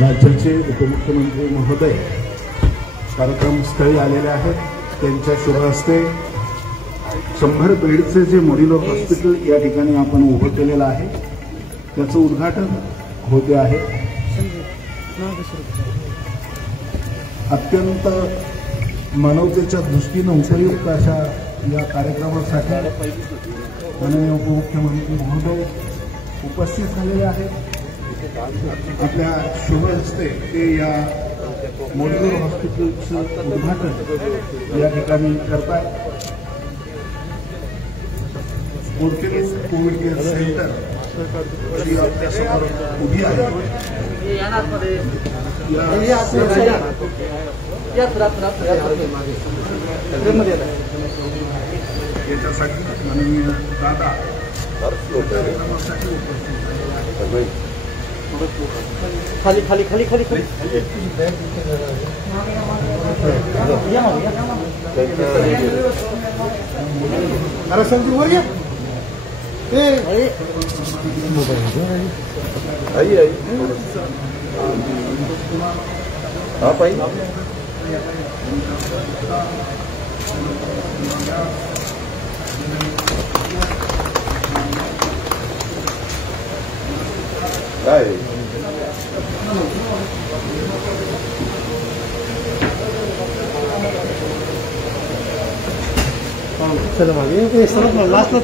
राज्याचे उपमुख्यमंत्री महोदय कार्यक्रमस्थळी आलेले आहेत। त्यांच्या शुभ हस्ते 100 बेडचे जे मॉड्युलर हॉस्पिटल या ठिकाणी आपण उभं केलेलं आहे त्याचं उद्घाटन होते आहे। अत्यंत मानवतेच्या दृष्टीने उपयुक्त अशा या कार्यक्रमासाठी माननीय उपमुख्यमंत्री महोदय उपस्थित झालेले आहेत। आपल्या शुभ हस्ते ते या मॉड्युलर हॉस्पिटलचं उद्घाटन या ठिकाणी करतात। कोविड केअर सेंटर आपल्यासमोर उभी आहे। याच्यासाठी माननीय दादा कार्यक्रमासाठी उपस्थित खाली खाली खाली खाली खाली अरे संजीव वर आई आप आई चलो मागे सरक लास्टला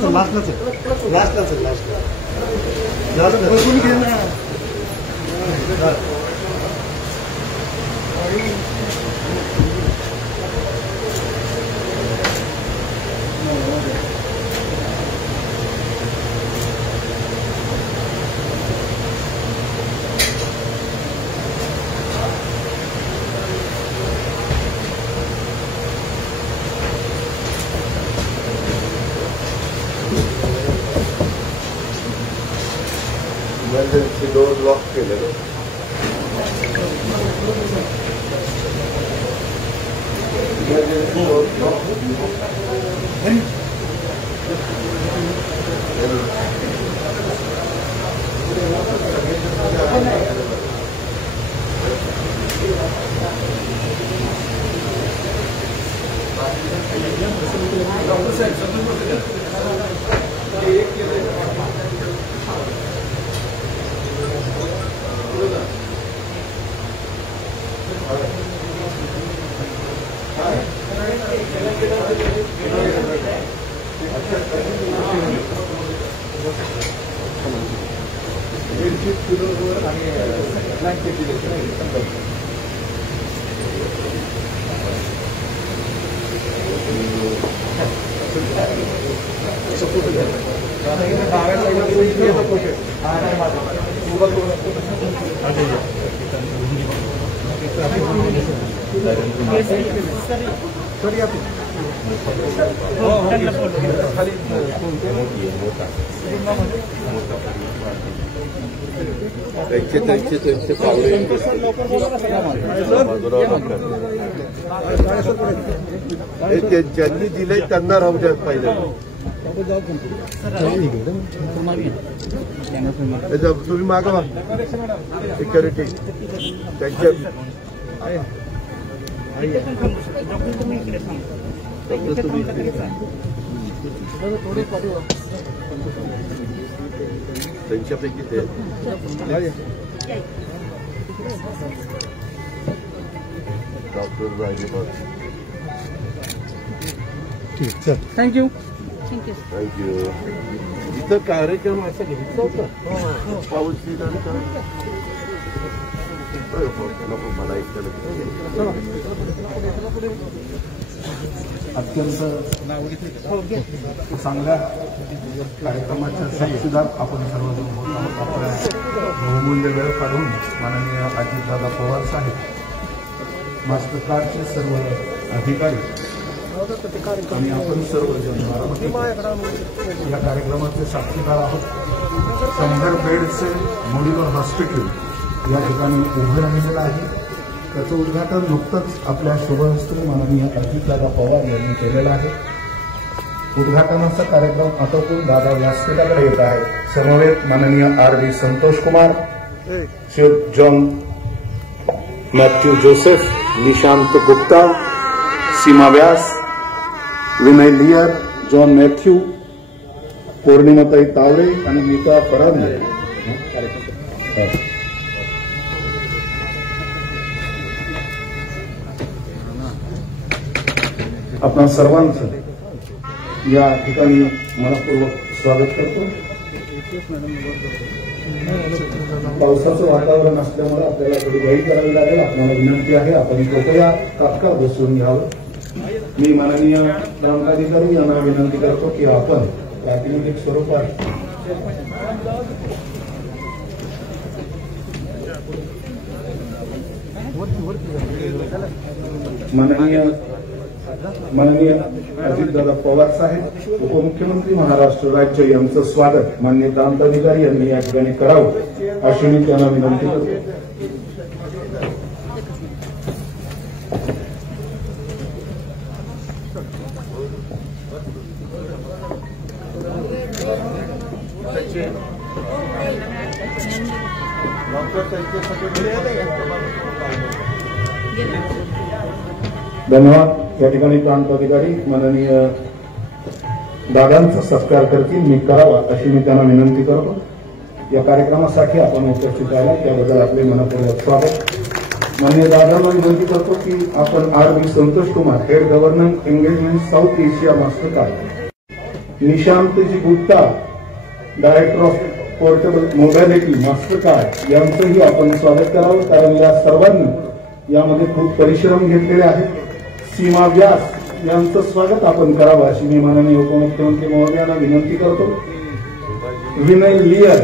इमर्जन्सी डोर लॉक केलेलं इमर्जन्सी डोर लॉक त्यांचे पावले ज्यांनी दिले त्यांना राहू द्या पाहिजे। तुम्ही मागवा सिक्युरिटी त्यांच्या त्यांच्यापैकी ते डॉक्टर राहिलेबाग। थँक्यू। इथं कार्यक्रम असा घ्यायचा होता पाऊस मला अत्यंत चांगल्या कार्यक्रमाच्या साक्षीदार आपण सर्वजण होत आहोत। आपल्या बहुमूल्य वेळ काढून माननीय अजितदादा पवार साहेब मास्टर कार्डचे सर्व अधिकारी आणि आपण सर्वजण या कार्यक्रमाचे साक्षीदार आहोत। 100 बेडचे मॉड्युलर हॉस्पिटल या ठिकाणी उभं राहिलेलं आहे। त्याचं उद्घाटन नुकतंच आपल्या शुभहस्ते माननीय अजितदादा पवार यांनी केलेलं आहे। उद्घाटनाचा कार्यक्रम आटोपून दादा व्यासपीठाकडे येत आहे। समवेत माननीय R D. Santosh Kumar, Shri John Matthew Joseph, Nishant Gupta, Seema Vyas, Vinay लियर, जॉन मॅथ्यू, पौर्णिमाताई तावरे आणि नीता फरांदे. आपण सर्वांचं या ठिकाणी मनपूर्वक स्वागत करतो. पावसाचं वातावरण असल्यामुळे आपल्याला थोडी घाई करावी लागेल. आपल्याला विनंती आहे आपण कृपया तात्काळ बसून घ्यावं. मी माननीय प्रांताधिकारी यांना विनंती करतो की आपण प्रातिनिधिक स्वरूपात माननीय अजितदादा पवार साहेब, उपमुख्यमंत्री महाराष्ट्र राज्य यांचं स्वागत माननीय प्रांताधिकारी यांनी या ठिकाणी करावं अशी मी त्यांना विनंती करतो. धन्यवाद. या ठिकाणी प्रांत अधिकारी माननीय दादांचा सत्कार करतील, मी करावा अशी मी त्यांना विनंती करतो. या कार्यक्रमासाठी आपण उपस्थित आला त्याबद्दल आपले मनपूर्वक स्वागत. माननीय दादांना विनंती करतो की आपण R B. Santosh Kumar, head government engagement South Asia Mastercard, निशांतजी Gupta, director of portable mobility Mastercard यांचंही आपण स्वागत करावं, कारण या सर्वांनी यामध्ये खूप परिश्रम घेतलेले आहेत. सीमा व्यास यांचं स्वागत आपण करावं अशी मी माननीय उपमुख्यमंत्री महोदयांना विनंती करतो. विनय लियर,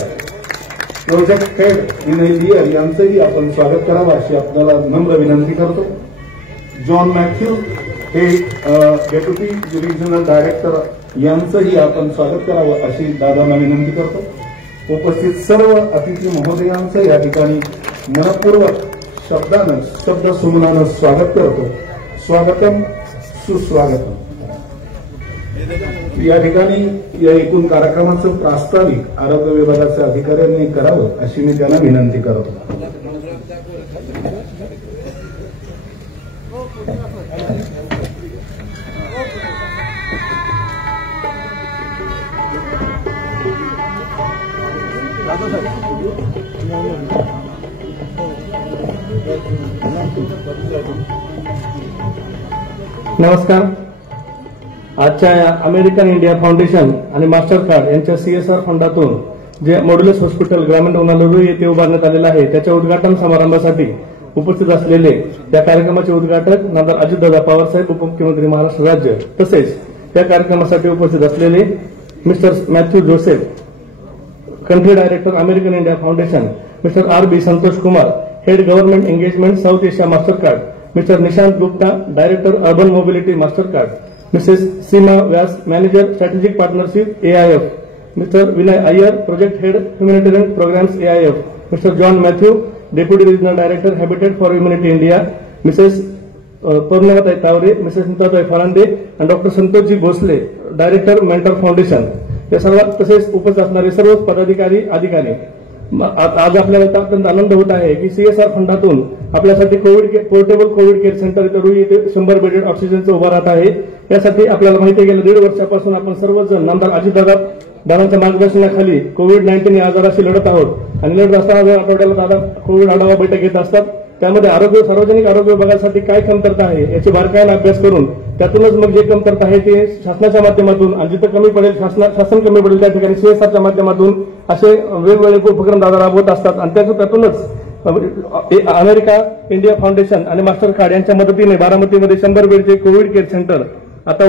प्रोजेक्ट हेड विनय लियर यांचंही आपण स्वागत करावं अशी आपल्याला नम्र विनंती करतो. जॉन मॅथ्यू, हे डेप्युटी रिजनल डायरेक्टर यांचंही आपण स्वागत करावं अशी दादांना विनंती करतो. उपस्थित सर्व अतिथी महोदयांचं या ठिकाणी मनपूर्वक शब्दसुमनानं स्वागत करतो. स्वागतम सुस्वागतम. या ठिकाणी या एकूण कार्यक्रमाचं प्रास्ताविक आरोग्य विभागाच्या अधिकाऱ्यांनी करावं अशी मी त्यांना विनंती करतो. नमस्कार. आजच्या अमेरिकन इंडिया फाउंडेशन आणि मास्टर कार्ड यांच्या CSR फंडातून जे मॉड्युलस हॉस्पिटल ग्रामीण रुग्णालय येथे उभारण्यात आलेलं आहे त्याच्या उद्घाटन समारंभासाठी उपस्थित असलेले या कार्यक्रमाचे उद्घाटक नामदार अजितदादा पवार साहेब, उपमुख्यमंत्री महाराष्ट्र राज्य, तसेच या कार्यक्रमासाठी उपस्थित असलेले Mr Matthew Joseph, country director American India foundation, Mr R.B. Santosh Kumar, head government engagement South Asia Mastercard, Mr Nishant Gupta, director urban mobility Mastercard, Mrs Seema Vyas, manager strategic partnership AIF, Mr Vinay Iyer, project head humanitarian programmes AIF, Mr John Matthew, deputy regional director habitat for humanity India, Mrs पौर्णिमाताई Taware, Mrs नीताताई फरांदे आणि doctor संतोषजी Bhosale, director Mentor foundation, या सर्व तसेच उपस्थित असणारे सर्व पदाधिकारी अधिकारी. आज आपल्याला अत्यंत आनंद होत आहे की CSR फंडातून आपल्यासाठी पोर्टेबल कोविड केअर सेंटर इथे रुई येथे 100 बेडेड ऑक्सिजनचं उभा राहत आहे. यासाठी आपल्याला माहिती आहे गेल्या 1.5 वर्षापासून आपण सर्वजण नामदार अजितदादांच्या मार्गदर्शनाखाली कोविड-19 या आजाराशी लढत आहोत आणि लढत असताना आठवड्याला दादा कोविड आढावा बैठक घेत असतात. त्यामध्ये सार्वजनिक आरोग्य विभागासाठी काय कमतरता आहे याची बारकाईने अभ्यास करून त्यातूनच मग जे कमतरता आहे ते शासनाच्या माध्यमातून आणि जिथं कमी पडेल शासन कमी पडेल त्या ठिकाणी CSRच्या माध्यमातून असे वेगवेगळे उपक्रम दादा राबवत असतात आणि त्यातूनच अमेरिका इंडिया फाउंडेशन आणि मास्टर कार्ड यांच्या मदतीने बारामतीमध्ये 100 बेडचे कोविड केअर सेंटर आता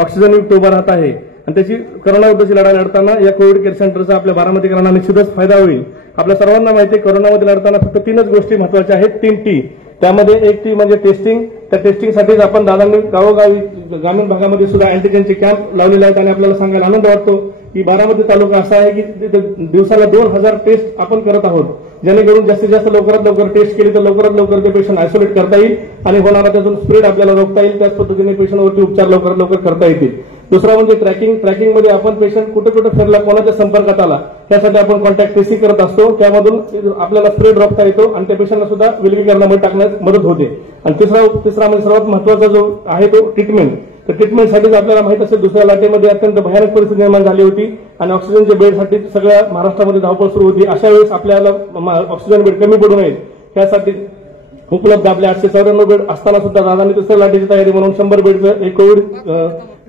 ऑक्सिजन युक्त उभा राहत आहे आणि त्याची कोरोनाविरुद्धची लढाई लढताना या कोविड केअर सेंटरचा आपल्या बारामतीकरांना निश्चितच फायदा होईल. आपल्या सर्वांना माहिती आहे कोरोनामध्ये लढताना फक्त 3च गोष्टी महत्वाच्या आहेत, 3 T. त्यामध्ये एक T म्हणजे टेस्टिंग. त्या टेस्टिंगसाठीच आपण दादांनी गावोगावी ग्रामीण भागामध्ये सुद्धा अँटीजेनचे कॅम्प लावलेले आहेत आणि आपल्याला सांगायला आनंद वाटतो की बारामती तालुका असा आहे की तिथे दिवसाला 2000 टेस्ट आपण करत आहोत, जेणेकरून जास्तीत जास्त लवकरात लवकर टेस्ट केली तर लवकरात लवकर ते पेशंट आयसोलेट करता येईल आणि होणारा त्यातून स्प्रेड आपल्याला रोखता येईल. त्याच पद्धतीने पेशंटवरती उपचार लवकरात लवकर करता येतील. दुसरा म्हणजे ट्रॅकिंगमध्ये आपण पेशंट कुठे कुठे फिरला, कोणाच्या संपर्कात आला, त्यासाठी आपण कॉन्टॅक्ट ट्रेसिंग करत असतो. त्यामधून आपल्याला स्प्रेड रोखता येतो आणि त्या पेशंटला सुद्धा विलगीकरणामध्ये टाकण्यास मदत होते. आणि तिसरा म्हणजे सर्वात महत्वाचा जो आहे तो ट्रीटमेंट. तर ट्रीटमेंटसाठीच आपल्याला माहित असेल दुसऱ्या लाटेमध्ये अत्यंत भयानक परिस्थिती निर्माण झाली होती आणि ऑक्सिजनच्या बेडसाठी सगळ्या महाराष्ट्रामध्ये धावपळ सुरू होती. अशा वेळेस आपल्याला ऑक्सिजन बेड कमी पडू नयेत त्यासाठी उपलब्ध आपले 894 बेड असताना सुद्धा दादांनी तिसऱ्या लाटेची तयारी म्हणून 100 बेडचं एक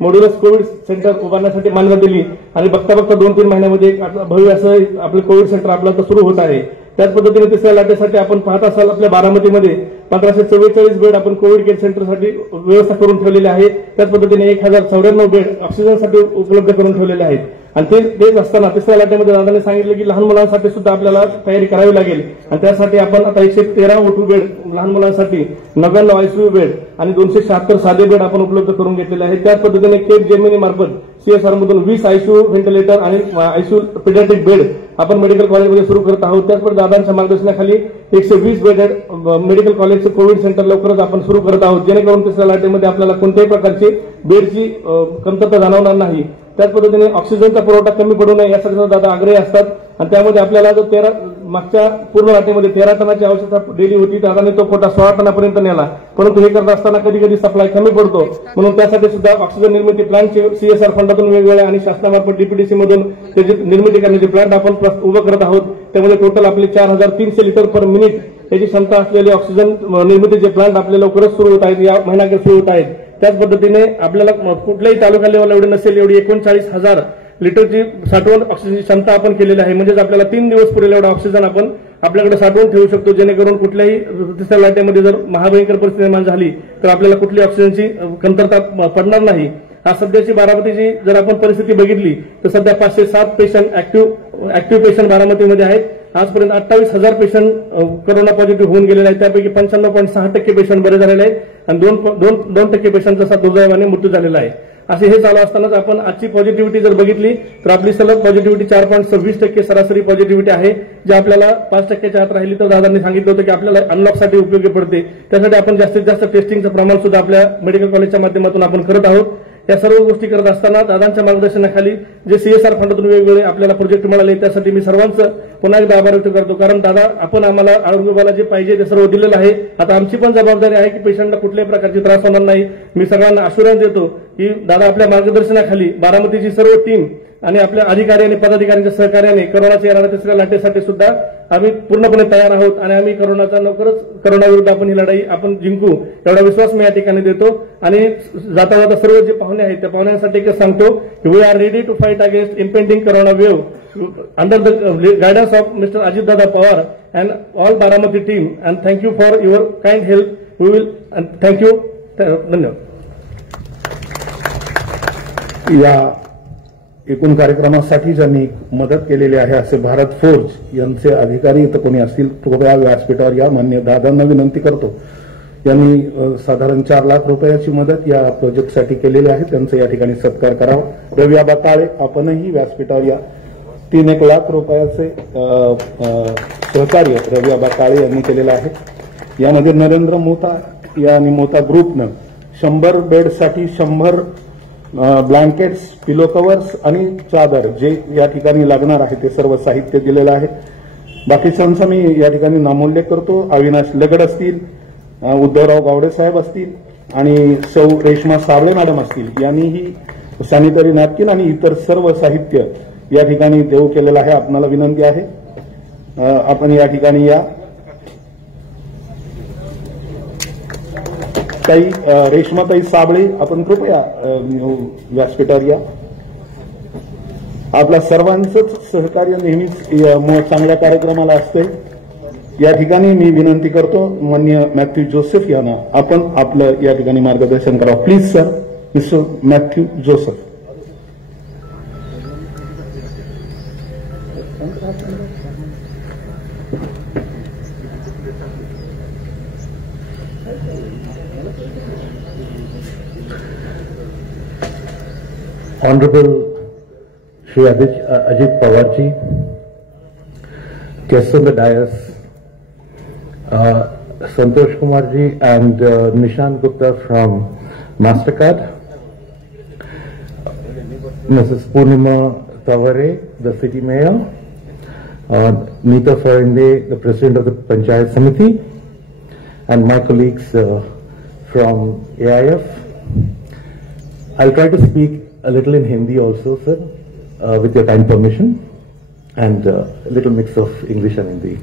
मॉड्युलस कोविड सेंटर उभारण्यासाठी मान्यता दिली आणि बघता 2-3 महिन्यामध्ये भव्य असं आपलं कोविड सेंटर आपलं आता सुरू होत आहे. त्याच पद्धतीने तिसऱ्या लाटेसाठी आपण पाहत असाल आपल्या बारामतीमध्ये 1544 बेड आपण कोविड केअर सेंटरसाठी व्यवस्था करून ठेवलेली आहे. त्याच पद्धतीने 1094 बेड ऑक्सिजनसाठी उपलब्ध करून ठेवलेले आहेत. आणि तेच असताना तिसऱ्या लाटेमध्ये दादाने सांगितलं की लहान मुलांसाठी सुद्धा आपल्याला तयारी करावी लागेल आणि त्यासाठी आपण आता 113 O2 बेड लहान मुलांसाठी, 99 ICU बेड आणि 276 साधे बेड आपण उपलब्ध करून घेतलेले आहेत. त्याच पद्धतीने केप जेमिनी मार्फत CSR मधून 20 ICU व्हेंटिलेटर आणि ICU पिडियाट्रिक बेड आपण मेडिकल कॉलेजमध्ये सुरू करत आहोत. त्याचबरोबर दादांच्या मार्गदर्शनाखाली 120 बेडेड मेडिकल कॉलेजचे कोविड सेंटर लवकरच आपण सुरू करत आहोत, जेणेकरून तिसऱ्या लाटेमध्ये आपल्याला कोणत्याही प्रकारची बेडची कमतरता जाणवणार नाही. त्याच पद्धतीने ऑक्सिजनचा पुरवठा कमी पडू नये यासाठी दादा आग्रही असतात आणि त्यामध्ये आपल्याला जो मागच्या पूर्ण लाटेमध्ये 13 टनाची आवश्यकता डेली होती, दादाने तो कोटा 16 टनापर्यंत नेला. परंतु हे करत असताना कधी कधी सप्लाय कमी पडतो, म्हणून त्यासाठी सुद्धा ऑक्सिजन निर्मिती प्लांटचे CSR फंडातून वेगवेगळ्या आणि शासनामार्फत DPDC मधून त्याची निर्मिती करण्याचे प्लांट आपण उभं करत आहोत. त्यामध्ये टोटल आपले 4300 लिटर पर मिनिट याची क्षमता असलेले ऑक्सिजन निर्मितीचे प्लांट आपले लवकरच सुरू होत आहेत, या महिन्यात सुरू होत आहेत. त्याच पद्धतीने आपल्याला कुठल्याही तालुका लेवल एवढी नसेल एवढी 39,000 लिटरची साठवण ऑक्सिजनची क्षमता आपण केलेली आहे. म्हणजेच आपल्याला 3 दिवस पुरेल एवढा ऑक्सिजन आपण आपल्याकडे साठवून ठेवू शकतो, जेणेकरून कुठल्याही तिसऱ्या लाटेमध्ये जर महाभयंकर परिस्थिती निर्माण झाली तर आपल्याला कुठली ऑक्सिजनची कमतरता पडणार नाही. आज सध्याची बारामतीची जर आपण परिस्थिती बघितली तर सध्या 507 पेशंट ऍक्टिव्ह पेशंट बारामतीमध्ये आहेत. आजपर्यंत 28,000 पेशंट कोरोना पॉझिटिव्ह होऊन गेलेले आहेत. त्यापैकी 95.6% पेशंट बरे झालेले आहेत आणि 2% पेशंटचा दुर्दैवाने मृत्यू झालेला आहे. असे हे चालू असतानाच आपण आजची पॉझिटिव्हिटी जर बघितली तर आपली सलग पॉझिटिव्हिटी 4.26% सरासरी पॉझिटिव्हिटी आहे, जे आपल्याला 5%च्या आत राहिली तर दादांनी सांगितलं होतं की आपल्याला अनलॉकसाठी उपयोगी पडते. त्यासाठी आपण जास्तीत जास्त टेस्टिंगचं प्रमाण सुद्धा आपल्या मेडिकल कॉलेजच्या माध्यमातून आपण करत आहोत. या सर्व गोष्टी करत असताना दादांच्या मार्गदर्शनाखाली जे CSR फंडातून वेगवेगळे आपल्याला प्रोजेक्ट मिळाले त्यासाठी मी सर्वांचं पुन्हा एकदा आभार व्यक्त करतो. कारण दादा आपण आम्हाला आरोग्याला जे पाहिजे ते सर्व दिलेलं आहे. आता आमची पण जबाबदारी आहे की पेशंटला कुठल्याही प्रकारची त्रास होणार नाही. मी सगळ्यांना अश्युरन्स देतो की दादा आपल्या मार्गदर्शनाखाली बारामतीची सर्व टीम आणि आपल्या अधिकारी आणि पदाधिकाऱ्यांच्या सहकार्याने कोरोनाच्या येणाऱ्या तिसऱ्या लाटेसाठी सुद्धा आम्ही पूर्णपणे तयार आहोत आणि आम्ही लवकरच कोरोनाविरुद्ध आपण ही लढाई आपण जिंकू एवढा विश्वास मी या ठिकाणी देतो. आणि जाता जाता सर्व जे पाहुणे आहेत त्या पाहुण्यांसाठी एकच सांगतो की we are ready to fight against impending corona wave under the guidance of mister Ajitdada Pawar and all Baramati team. And thank you for your kind help. We will thank you. धन्यवाद. या एकूण कार्यक्रमासाठी ज्यांनी मदत केलेली आहे असे भारत फोर्ज यांचे अधिकारी इथं कोणी असतील कृपया व्यासपीठावर या. मान्य दादांना विनंती करतो, यांनी साधारण 4 लाख रुपयाची मदत या प्रोजेक्टसाठी केलेली आहे, त्यांचा या ठिकाणी सत्कार करावा. रवी आबा काळे आपणही व्यासपीठावर या. 3-1 लाख रुपयाचे सहकार्य रवी आबा काळे यांनी केलेलं आहे. यामध्ये नरेंद्र मोता आणि मोता ग्रुपनं 100 बेडसाठी 100 ब्लँकेट्स, पिलो कव्हर्स आणि चादर जे या ठिकाणी लागणार आहे ते सर्व साहित्य दिलेलं आहे. बाकीच्यांचा मी या ठिकाणी नामोल्लेख करतो. अविनाश लगड असतील, उद्धवराव गावडे साहेब असतील आणि सौ रेश्मा साबळे मॅडम असतील, यांनीही सॅनिटरी नॅपकिन आणि इतर सर्व साहित्य या ठिकाणी देऊ केलेलं आहे. आपणाला विनंती आहे आपण या ठिकाणी या. रेश्माताई साबळे आपण कृपया व्यासपीठावर या. आपल्या सर्वांचंच सहकार्य नेहमीच चांगल्या कार्यक्रमाला असते. या ठिकाणी मी विनंती करतो माननीय मॅथ्यू जोसेफ यांना आपण आपलं या ठिकाणी मार्गदर्शन करावं. Please sir, mister Matthew Joseph. Honorable Shri Ajit Pawarji, guests on the dais, Santosh Kumarji and Nishant Gupta from MasterCard, Mrs. Purnima Taware, the city mayor, Neeta Farinde, the president of the Panchayat Samiti, and my colleagues from AIF. I'll try to speak a little in Hindi also, sir, with your kind permission, and a little mix of English and Hindi.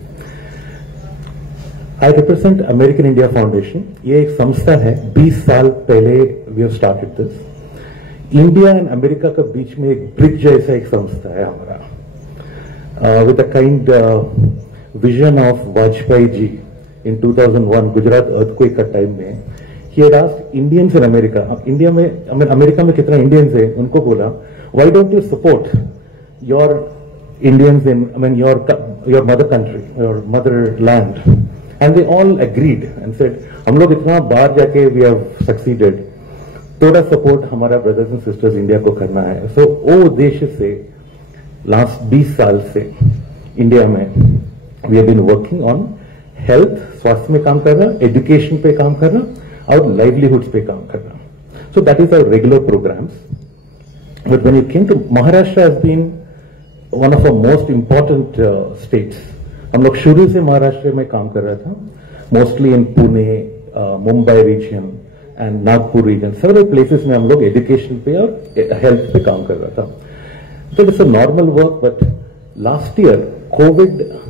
I represent American India Foundation. ये एक संस्था है, 20 साल पहले we have started this. India end America K beach में एक bridge जैसा एक संस्था है हमारा, with a kind vision of Vajpayee ji in 2001 Gujarat earthquake का टाइम में. He had asked Indians in America, India में अमेरिका में कितना इंडियंस है, उनको बोला why don't you support your Indians in your mother country, your motherland, and they all agreed and said हम लोग इतना बाहर जाके we have succeeded, थोड़ा सपोर्ट हमारा ब्रदर्स एंड सिस्टर्स इंडिया को करना है. सो वो उद्देश्य से लास्ट 20 साल से इंडिया में we have been working on health, स्वास्थ्य में काम करना, एजुकेशन पे काम करना और लाइवलीहुड्स पे काम करना. So that is our regular programmes. But when you came to Maharashtra has been one of our most important states. हम लोग शुरू से महाराष्ट्र में काम कर रहा था, mostly in Pune, Mumbai region and Nagpur region, several places में हम लोग एजुकेशन पे और हेल्थ पे काम कर रहा था. So it's a normal work, but last year COVID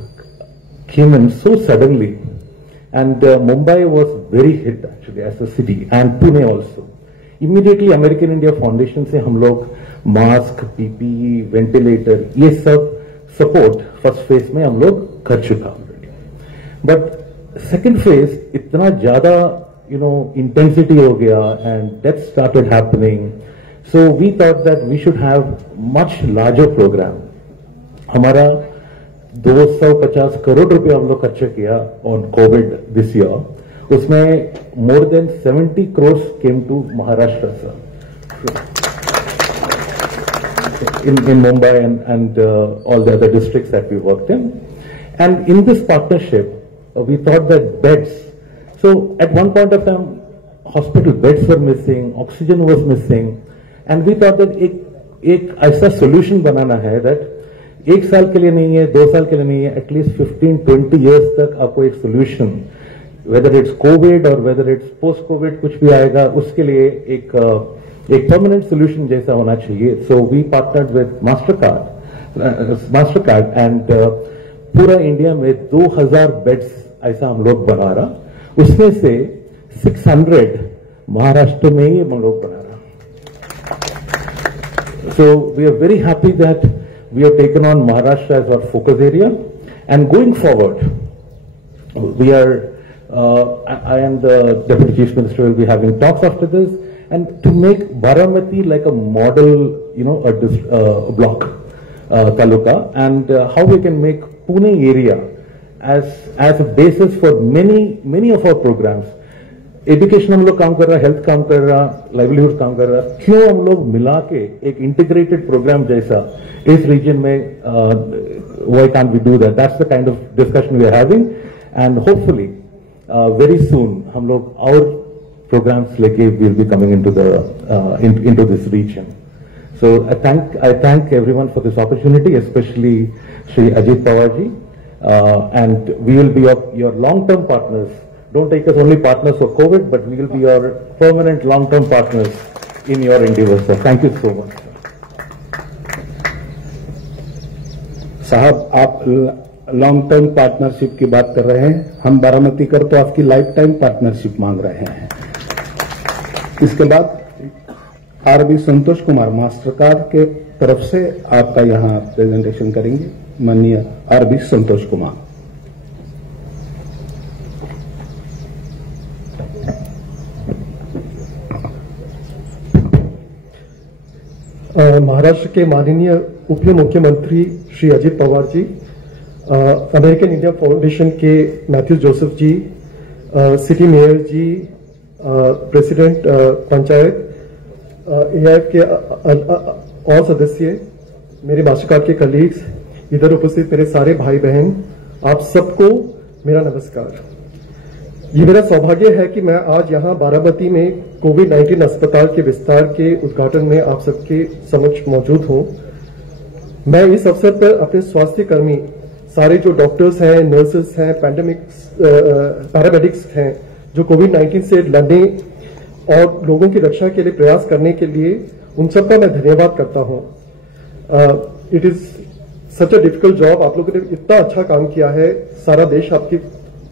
came in so suddenly, and Mumbai was very hit actually as a city, and Pune also. Immediately American India Foundation से हम लोग mask, PPE, ventilator, ये सब support first phase में हम लोग कर चुका already. But second phase इतना ज्यादा intensity हो गया and death started happening. So we thought that we should have much larger program. हमारा 250 करोड़ रुपया हम लोग खर्च KIA on COVID this year. उसमें more than 70 crores came to Maharashtra, sir. In Mumbai and all the other districts that we worked in. And in this partnership, we thought that beds. So at one point of time, hospital beds were missing, oxygen was missing, and we thought that एक ऐसा solution banana है that 1 साल के लिए नहीं है, 2 साल के लिए नहीं है, at least 15-20 years तक आपको एक solution, whether it's COVID or whether it's post-COVID कुछ भी आएगा, उसके लिए एक permanent solution जैसा होना चाहिए. So we partnered with Mastercard and पूरा इंडिया में 2000 बेड्स ऐसा हम लोग बना रहा. उसमें से 600 महाराष्ट्र में ही हम लोग बना रहा. So we are very happy that we have taken on Maharashtra as our focus area, and going forward, we are. I and the Deputy Chief Minister will be having talks after this, and to make Baramati like a model, a block taluka, and how we can make Pune area as a basis for many of our programs. Education हम लोग काम कर रहा, health काम कर रहा, livelihood काम कर रहा, क्यों हम लोग मिला के एक इंटीग्रेटेड प्रोग्राम जैसा इस रीजन में why can't we do that? That's the kind of discussion we are having, and hopefully very soon हम लोग और programs लेके will be coming into this region. So I thank everyone for this opportunity, especially Shri Ajit Pawar ji. And we will be your long-term partners. Don't take us only partners for COVID, but we will be your permanent long-term partners in your endeavors, sir. Thank you so much, sir. साहब, आप long term partnership की बात कर रहे हैं, हम बारामती कर तो आपकी life time partnership मांग रहे हैं. इसके बाद आरबी संतोष कुमार मास्टरकार्ड के तरफ से आपका यहाँ प्रेजेंटेशन करेंगे. माननीय आरबी संतोष कुमार. महाराष्ट्र के माननीय उप मुख्यमंत्री Shri Ajit Pawar ji, American India foundation के मैथ्यू जोसेफ जी, सिटी मेयर जी, प्रेसिडेंट पंचायत, एआईएफ के और सदस्य, मेरे मास्टरकार्ड के कलीग्स, इधर उपस्थित मेरे सारे भाई बहन, आप सबको मेरा नमस्कार. ये मेरा सौभाग्य है कि मैं आज यहाँ बारामती में कोविड-19 अस्पताल के विस्तार के उद्घाटन में आप सबके समक्ष मौजूद हूँ। मैं इस अवसर पर अपने स्वास्थ्य कर्मी, सारे जो डॉक्टर्स हैं, नर्सेस हैं, पैरामेडिक्स हैं, जो कोविड-19 से लड़ने और लोगों की रक्षा के लिए प्रयास करने के लिए, उन सबका मैं धन्यवाद करता हूँ। It is such a difficult job. आप लोगों ने इतना अच्छा काम किया है, सारा देश आपकी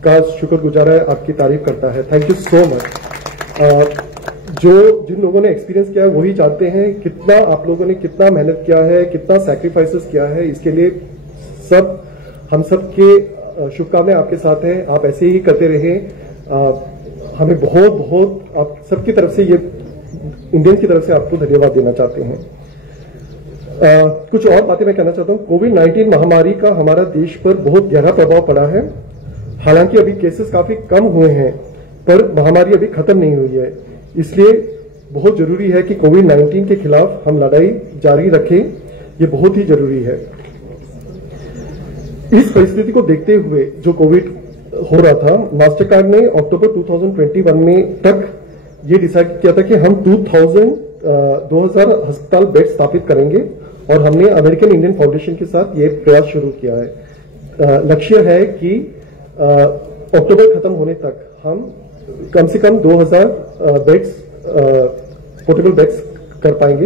का शुक्रगुजार है, आपकी तारीफ करता है। Thank you so much. जिन लोगों ने एक्सपीरियंस किया है वही जानते हैं कितना आप लोगों ने कितना मेहनत किया है, कितना सैक्रिफाइसेस किया है। इसके लिए हम सब के शुभकामनाएं आपके साथ हैं। आप ऐसे ही करते रहे। हमें बहुत बहुत आप सबकी तरफ से, ये इंडियन की तरफ से आपको धन्यवाद देना चाहते हैं। कुछ और बातें मैं कहना चाहता हूं। कोविड-19 महामारी का हमारा देश पर बहुत गहरा प्रभाव पड़ा है। हालांकि अभी केसेस काफी कम हुए हैं, पर महामारी अभी खत्म नहीं हुई है। इसलिए बहुत जरूरी है कि कोविड-19 के खिलाफ हम लड़ाई जारी रखें। ये बहुत ही जरूरी है। इस परिस्थिति को देखते हुए जो कोविड हो रहा था, मास्टरकार्ड ने अक्टूबर 2021 में तक ये डिसाइड किया था कि हम 2000 अस्पताल बेड स्थापित करेंगे, और हमने अमेरिकन इंडियन फाउंडेशन के साथ ये प्रयास शुरू किया है। लक्ष्य है कि अक्टूबर खत्म होने तक हम कम से कम 2000 बेड्स, पोर्टेबल बेड्स कर पाएंगे।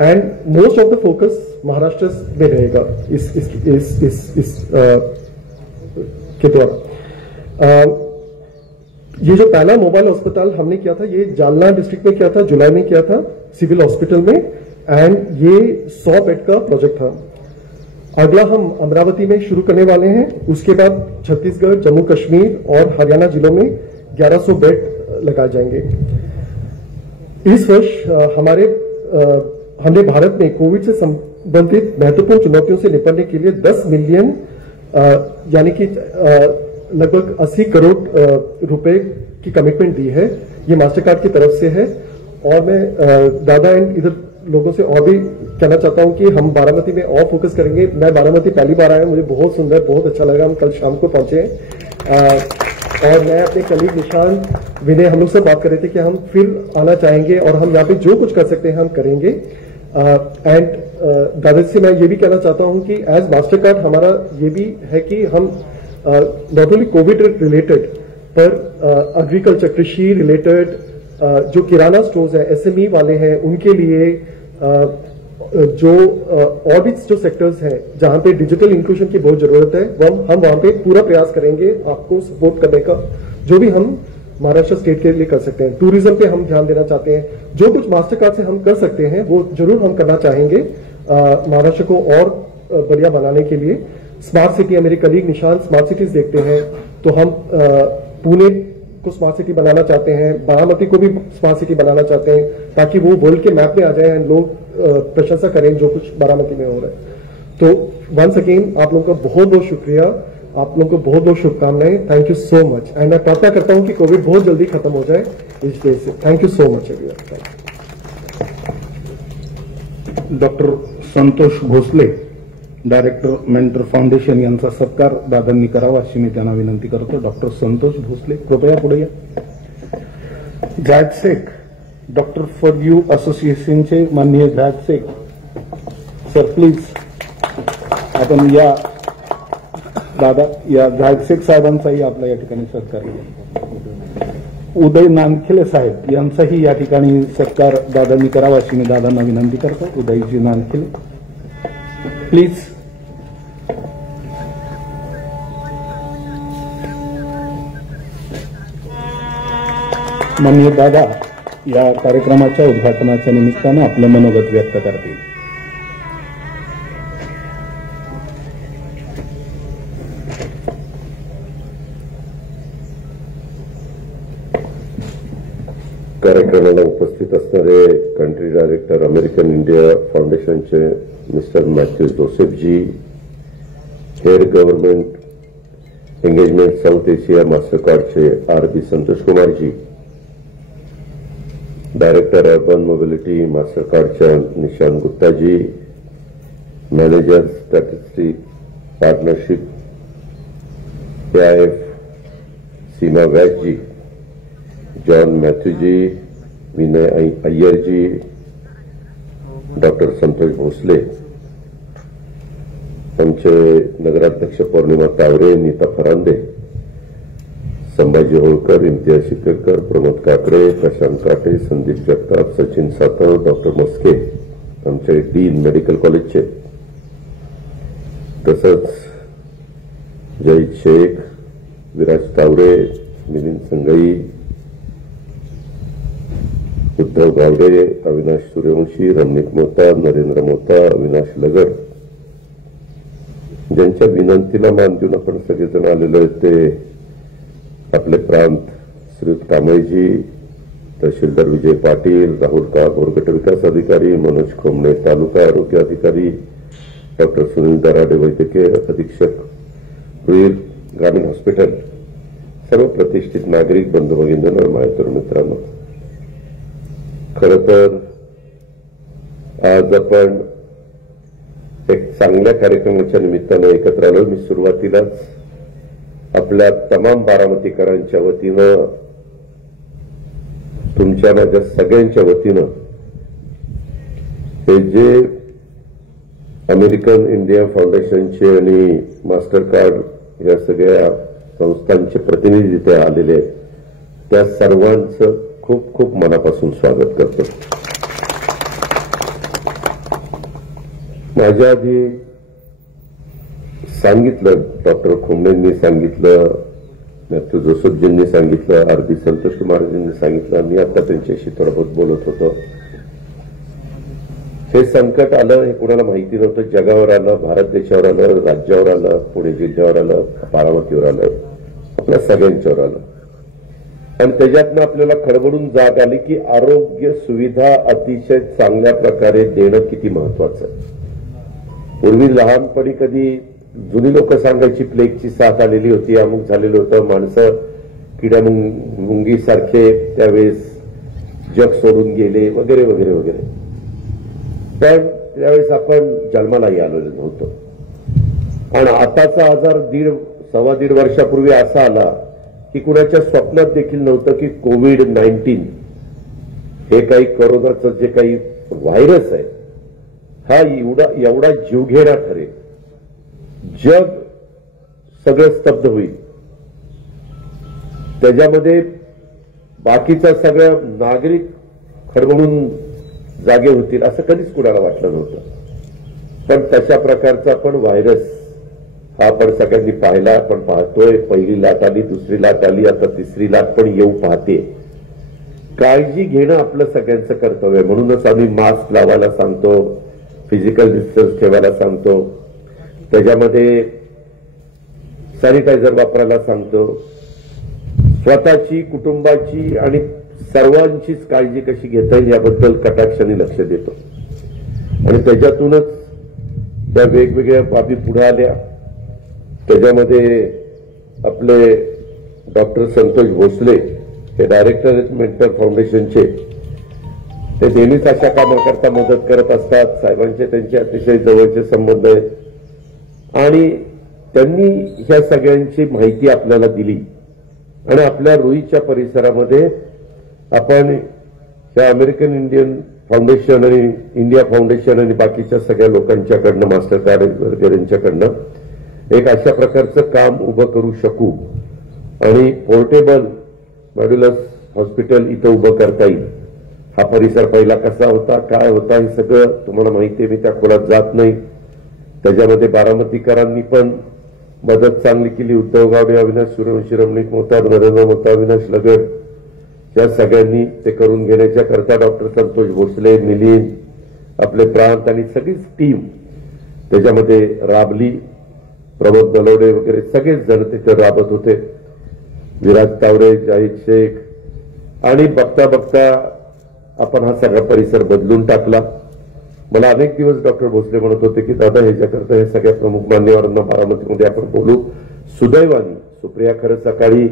End most of the focus Maharashtra में रहेगा इस के द्वारा। ये जो पहला मोबाइल अस्पताल हमने किया था, ये जालना डिस्ट्रिक्ट में किया था, जुलाई में किया था, सिविल हॉस्पिटल में। एंड ये 100 बेड का प्रोजेक्ट था। अगला हम अमरावती में शुरू करने वाले हैं। उसके बाद छत्तीसगढ़, जम्मू कश्मीर और हरियाणा जिलों में 1100 बेड लगाए जाएंगे। इस वर्ष हमने भारत में कोविड से संबंधित महत्वपूर्ण चुनौतियों से निपटने के लिए 10 मिलियन यानी कि लगभग 80 करोड़ रुपए की कमिटमेंट दी है। ये मास्टरकार्ड की तरफ से है। और मैं दादा एंड इधर लोगों से और भी कहना चाहता हूं कि हम बारामती में और फोकस करेंगे। मैं बारामती पहली बार आया, मुझे बहुत सुंदर, बहुत अच्छा लगा। हम कल शाम को पहुंचे और मैं अपने कलीग निशान, विनय, हम लोग से बात कर रहे थे कि हम फिर आना चाहेंगे और हम यहाँ पे जो कुछ कर सकते हैं हम करेंगे। एंड दादा से मैं ये भी कहना चाहता हूं कि एज मास्टरकार्ड हमारा ये भी है कि हम नॉट ओनली कोविड रिलेटेड, पर एग्रीकल्चर, कृषि रिलेटेड जो किराना स्टोर्स है, एसएमई वाले हैं, उनके लिए जो और भी जो सेक्टर्स हैं जहां पे डिजिटल इंक्लूजन की बहुत जरूरत है, हम वहां पे पूरा प्रयास करेंगे आपको सपोर्ट करने का, जो भी हम महाराष्ट्र स्टेट के लिए कर सकते हैं। टूरिज्म पे हम ध्यान देना चाहते हैं। जो कुछ मास्टरकार्ड से हम कर सकते हैं वो जरूर हम करना चाहेंगे महाराष्ट्र को और बढ़िया बनाने के लिए। स्मार्ट सिटी, मेरे कलीग निशान स्मार्ट सिटीज देखते हैं, तो हम पुणे को स्मार्ट सिटी बनाना चाहते हैं, बारामती को भी स्मार्ट सिटी बनाना चाहते हैं, ताकि वो वर्ल्ड के मैप में आ जाए एंड लोग प्रशंसा करें जो कुछ बारामती में हो रहा है। तो वंस अगेन आप लोगों का बहुत बहुत शुक्रिया, आप लोगों को बहुत बहुत शुभकामनाएं। Thank you so much. End मैं प्रार्थना करता हूं कि कोविड बहुत जल्दी खत्म हो जाए इस देश से। Thank you so much everyone. Doctor Santosh Bhosale, director Mentor foundation, यांचा सत्कार दादांनी करावा अशी मी त्यांना विनंती करतो। डॉक्टर संतोष भोसले कृपया पुढे या। जायद शेख, डॉक्टर फॉर यू असोसिएशनचे माननीय जायद शेख सर, प्लीज आपण या दादा या जायद शेख साहेबांचाही आपला या ठिकाणी सत्कार केला। उदय नानखेले साहेब यांचाही या ठिकाणी सत्कार दादांनी करावा अशी मी दादांना विनंती करतो। उदयजी नानखेले प्लीज। माननीय दादा या कार्यक्रमाच्या उद्घाटनाच्या निमित्तानं आपलं मनोगत व्यक्त करतील। कार्यक्रमाला उपस्थित असणारे कंट्री डायरेक्टर अमेरिकन इंडिया फाउंडेशनचे Mr Matthew Joseph ji, head government engagement South Asia मास्टरकार्डचे R B. Santosh Kumar ji, director urban mobility मास्टरकार्डच्या Nishan Gupta ji, manager statistic partnership AIF Seema Vaid ji, John Matthew ji, Vinay Iyer ji, doctor Santosh Bhosale, आमचे नगराध्यक्ष पौर्णिमा तावरे, नीता फरांदे, संभाजी होळकर, इम्तियाज शिकरकर, प्रमोद काकडे, प्रशांत काटे, संदीप जगताप, सचिन सातव, डॉक्टर मस्के, आमचे डीन मेडिकल कॉलेजचे, तसंच जहीद शेख, विराज तावरे, मिलिंद संगई, उद्धव गावडे, अविनाश सूर्यवंशी, रमणीक मोता, नरेंद्र मोता, अविनाश लगड, ज्यांच्या विनंतीला मान देऊन आपण सगळेजण आलेलो आहेत ते आपले प्रांत श्री कांबळेजी, तहसीलदार विजय पाटील, राहुल काळभोर गट विकास अधिकारी, मनोज खोमणे तालुका आरोग्य अधिकारी, डॉक्टर सुनील दराडे वैद्यकीय अधीक्षक, रुईल ग्रामीण हॉस्पिटल, सर्व प्रतिष्ठित नागरिक बंधू भगिनींनो, माझ्या तरुण मित्रांनो, खरं तर आज आपण एक चांगल्या कार्यक्रमाच्या निमित्तानं एकत्र आलो. मी सुरुवातीलाच आपल्या तमाम बारामतीकरांच्या वतीनं, तुमच्या माझ्या सगळ्यांच्या वतीनं हे जे अमेरिकन इंडिया फाउंडेशनचे आणि मास्टर कार्ड या सगळ्या संस्थांचे प्रतिनिधी तिथे आलेले आहेत, त्या सर्वांचं खूप खूप मनापासून स्वागत करतो. माझ्या आधी सांगितलं, डॉक्टर खोमणेंनी सांगितलं, मॅथ्यू जोसेफजींनी सांगितलं, आरबी संतोष कुमारजींनी सांगितलं, मी आता त्यांच्याशी थोडं बहुत बोलत होतो. हे संकट आलं हे कोणाला माहिती नव्हतं. जगावर आलं, भारत देशावर आलं, राज्यावर आलं, पुणे जिल्ह्यावर आलं, बारामतीवर आलं, आपल्या सगळ्यांच्यावर आलं. आणि त्याच्यातनं आपल्याला खडबडून जाग आली की आरोग्य सुविधा अतिशय चांगल्या प्रकारे देणं किती महत्वाचं आहे. पूर्वी लहानपणी कधी जुनी लोक सांगायची प्लेगची साथ आलेली होती, अमुक झालेलं होतं, माणसं किड्या मुंगीसारखे त्यावेळेस जग सोडून गेले वगैरे वगैरे वगैरे. पण त्यावेळेस आपण जन्मालाही आलेलो नव्हतो. आणि आताचा आजार सव्वा दीड वर्षापूर्वी असा आला की कुणाच्या स्वप्नात देखील नव्हतं की कोविड-19 हे काही कोरोनाचं जे काही व्हायरस आहे हा एवढा जीवघेणा ठरेल, जग सगळं स्तब्ध होईल, त्याच्यामध्ये बाकीचा सगळ्या नागरिक खडबडून जागे होतील असं कधीच कुणाला वाटलं नव्हतं. पण तशा प्रकारचा पण व्हायरस हा आपण सगळ्यांनी पाहिला, आपण पाहतोय. पहिली लाट आली, दुसरी लाट आली, आता तिसरी लाट पण येऊ पाहते. काळजी घेणं आपलं सगळ्यांचं कर्तव्य आहे. म्हणूनच आम्ही मास्क लावायला सांगतो, फिजिकल डिस्टन्स ठेवायला सांगतो, त्याच्यामध्ये सॅनिटायझर वापरायला सांगतो. स्वतःची, कुटुंबाची आणि सर्वांचीच काळजी कशी घेता येईल याबद्दल कटाक्षाने लक्ष देतो. आणि त्याच्यातूनच त्या वेगवेगळ्या बाबी पुढे आल्या. त्याच्यामध्ये आपले डॉक्टर संतोष भोसले हे डायरेक्टर आहेत मेंटर फाउंडेशनचे, ते नेहमीच अशा कामाकरता मदत करत असतात. साहेबांचे त्यांचे अतिशय जवळचे संबंध आहेत आणि त्यांनी ह्या सगळ्यांची माहिती आपल्याला दिली. आणि आपल्या रुईच्या परिसरामध्ये आपण त्या अमेरिकन इंडियन फाउंडेशन आणि इंडिया फाउंडेशन आणि बाकीच्या सगळ्या लोकांच्याकडनं, मास्टर कार्ड वगैरेंच्याकडनं एक अशा प्रकारचं काम उभं करू शकू आणि पोर्टेबल मॉड्युलस हॉस्पिटल इथं उभं करता येईल. हा परिसर पहिला कसा होता, काय होता, हे सगळं तुम्हाला माहिती आहे, मी त्या खोलात जात नाही. त्याच्यामध्ये बारामतीकरांनी पण मदत चांगली केली. उद्धव गावडे, अविनाश सूर्यवंशी, रमणीक मोता, नरेंद्र मोता, अविनाश लगड या सगळ्यांनी ते करून घेण्याच्या करता डॉक्टर संतोष भोसले, मिलिंद, आपले प्रांत आणि सगळीच टीम त्याच्यामध्ये राबली. प्रमोद नलवडे वगैरे सगळेच जण तिथे राबत होते. विराज तावरे, जाहीद शेख आणि बघता बघता आपण हा सगळा परिसर बदलून टाकला. मला अनेक दिवस डॉक्टर भोसले म्हणत होते की दादा ह्याच्याकरता हे सगळ्या प्रमुख मान्यवरांना बारामतीमध्ये आपण बोलू. सुदैवाने सुप्रिया खरं सकाळी